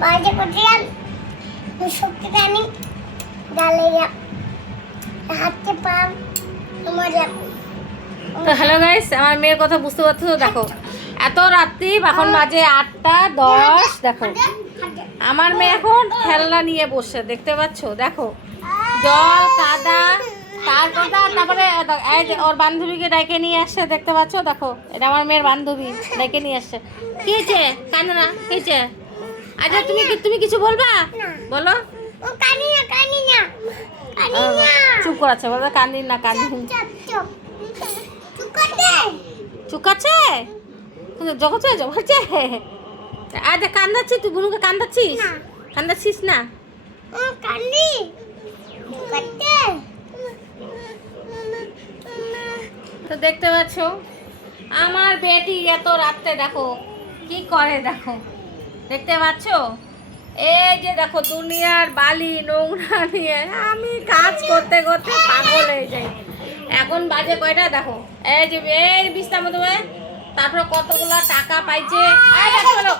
বাজে করছিলাম শক্তিটা আমি ডালে হাতে পাম তোমার তো হ্যালো গাইস, আমার মেয়ের কথা বুঝতে পারছো তো? দেখো এত রাত্রি, এখন বাজে 8:10। দেখো আমার মেয়ে এখন খেলনা নিয়ে বসে, দেখতে পাচ্ছো? দেখো জল কাদা, তারপরে এই যে ওর বান্ধবীকে ডেকে নিয়ে আসছে, দেখতে পাচ্ছো? দেখো এটা আমার মেয়ের বান্ধবী, ডেকে নিয়ে আসছে। কি হয়েছে? কাঁদো না, কি হয়েছে? আচ্ছা তুমি কিছু বলবা? বলো। ও কানি না চুপ করাচ্ছে, বলো কান্দিন না কান্দিন। চুকাচ্ছে জগছে আচ্ছা কান্দাচ্ছিস তুই? বুনুকে কান্দাচ্ছিস? কান্দাচ্ছিস না? ও কানি করতে তো দেখতে পাচ্ছ আমার বেটি এত রাত্রে দেখো কি করে, দেখো দেখতে পাচ্ছ? এই যে দেখো দুনিয়ার বালি নোংরা নিয়ে আমি কাজ করতে করতে পাগল হয়ে যাই। এখন বাজে কয়টা দেখো, এই যে এই বিছনার মধ্যে তারপর কতগুলা টাকা পাইছে। এই দেখো